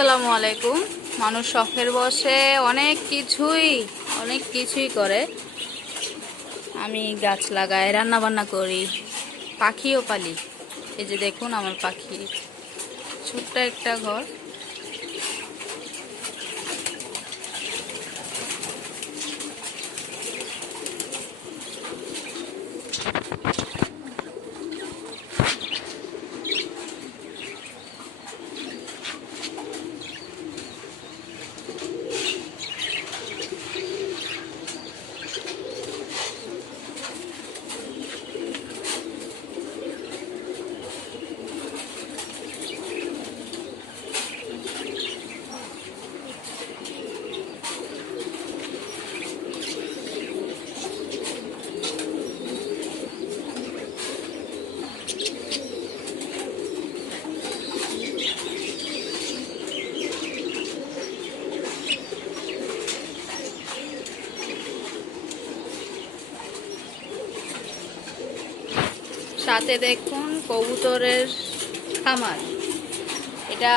আসসালামু আলাইকুম। মানুষ শখের বসে অনেক কিছুই করে। আমি গাছ লাগাই, রান্না বান্না করি, পাখিও পালি। এই যে দেখুন আমার পাখি, ছোট্ট একটা ঘর। সাথে দেখুন কবুতরের খামার। এটা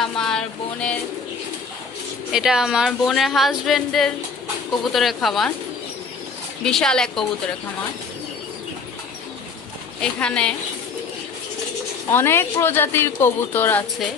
আমার বোনের হাজবেন্ডের কবুতরের খামার। বিশাল এক কবুতরের খামার। এখানে অনেক প্রজাতির কবুতর আছে।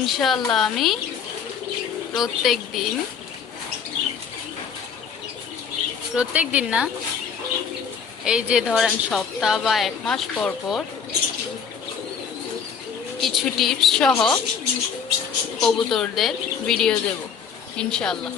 ইনশাআল্লাহ আমি প্রত্যেক দিন না, এই যে ধরেন সপ্তাহ বা এক মাস পর পর কিছু টিপস সহ কবুতরদের ভিডিও দেব ইনশাআল্লাহ।